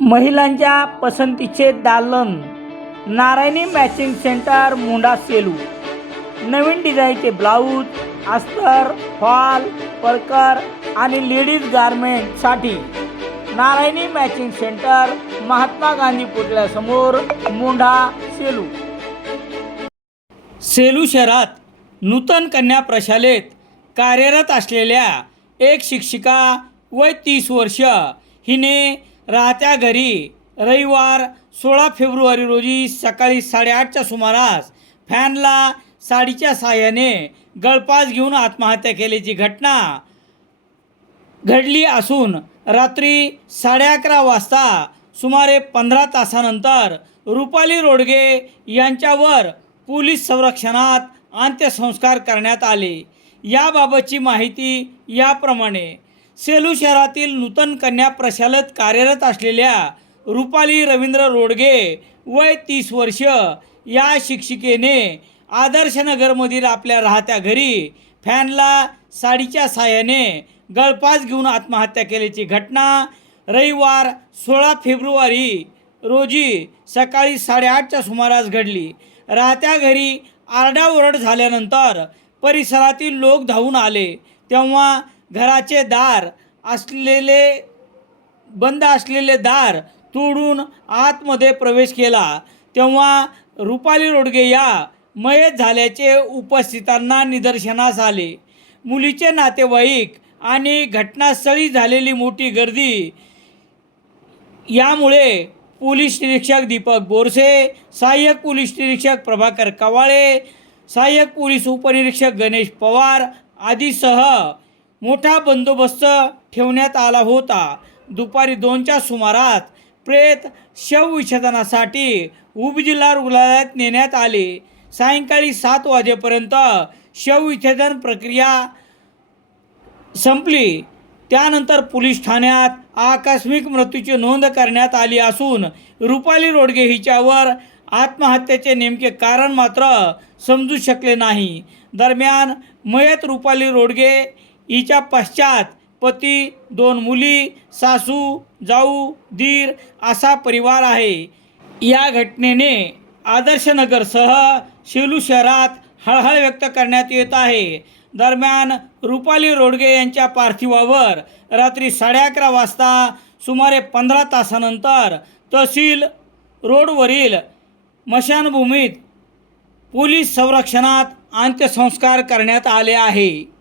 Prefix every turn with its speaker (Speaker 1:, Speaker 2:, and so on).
Speaker 1: महिलांच्या पसंतीचे दालन नारायणी मॅचिंग सेंटर मुंडा सेलू. नवीन डिझाईनचे ब्लाऊज अस्तर फॉल परकर आणि लेडीज गारमेंटसाठी नारायणी मॅचिंग सेंटर महात्मा गांधी पुतळ्यासमोर मुंढा सेलू. सेलू शहरात नूतन कन्या प्रशालेत कार्यरत असलेल्या एक शिक्षिका वय तीस वर्ष हिने राहत्या घरी. रविवार सोळा फेब्रुवारी रोजी सकाळी साडेआठच्या सुमारास फॅनला साडीच्या साहाय्याने गळपास घेऊन आत्महत्या केल्याची घटना घडली असून रात्री साडे अकरा वाजता सुमारे पंधरा तासानंतर रुपाली रोडगे यांच्यावर पोलीस संरक्षणात अंत्यसंस्कार करण्यात आले. याबाबतची माहिती याप्रमाणे सेलू शहरातील नूतन कन्या प्रशालत कार्यरत असलेल्या रुपाली रवींद्र रोडगे वय तीस वर्ष या शिक्षिकेने आदर्शनगरमधील आपल्या राहत्या घरी फॅनला साडीच्या साहाय्याने गळपास घेऊन आत्महत्या केल्याची घटना रविवार सोळा फेब्रुवारी रोजी सकाळी साडेआठच्या सुमारास घडली. राहत्या घरी आरडाओरड झाल्यानंतर परिसरातील लोक धावून आले. तेव्हा घराचे दार असलेले बंद असलेले दार तोडून आतमध्ये प्रवेश केला. तेव्हा रुपाली रोडगे या मयत झाल्याचे उपस्थितांना निदर्शनास आले. मुलीचे नातेवाईक आणि घटनास्थळी झालेली मोठी गर्दी यामुळे पोलीस निरीक्षक दीपक बोरसे सहाय्यक पोलीस निरीक्षक प्रभाकर कवाळे सहाय्यक पोलीस उपनिरीक्षक गणेश पवार आदीसह मोठा बंदोबस्त ठेवण्यात आला होता. दुपारी दोनच्या सुमारास प्रेत शवविच्छेदनासाठी उपजिल्हा रुग्णालयात नेण्यात आले. सायंकाळी सात वाजेपर्यंत शवविच्छेदन प्रक्रिया संपली. त्यानंतर पोलीस ठाण्यात आकस्मिक मृत्यूची नोंद करण्यात आली असून रुपाली रोडगे हिच्यावर आत्महत्येचे नेमके कारण मात्र समजू शकले नाही. दरम्यान मयत रुपाली रोडगे हिच्या पश्चात पती दोन मुली सासू जाऊ दीर असा परिवार आहे. या घटनेने आदर्शनगरसह शेलू शहरात हळहळ व्यक्त करण्यात येत आहे. दरम्यान रुपाली रोडगे यांच्या पार्थिवावर रात्री साडे अकरा वाजता सुमारे पंधरा तासानंतर तहसील रोडवरील मशानभूमीत पोलीस संरक्षणात अंत्यसंस्कार करण्यात आले आहे.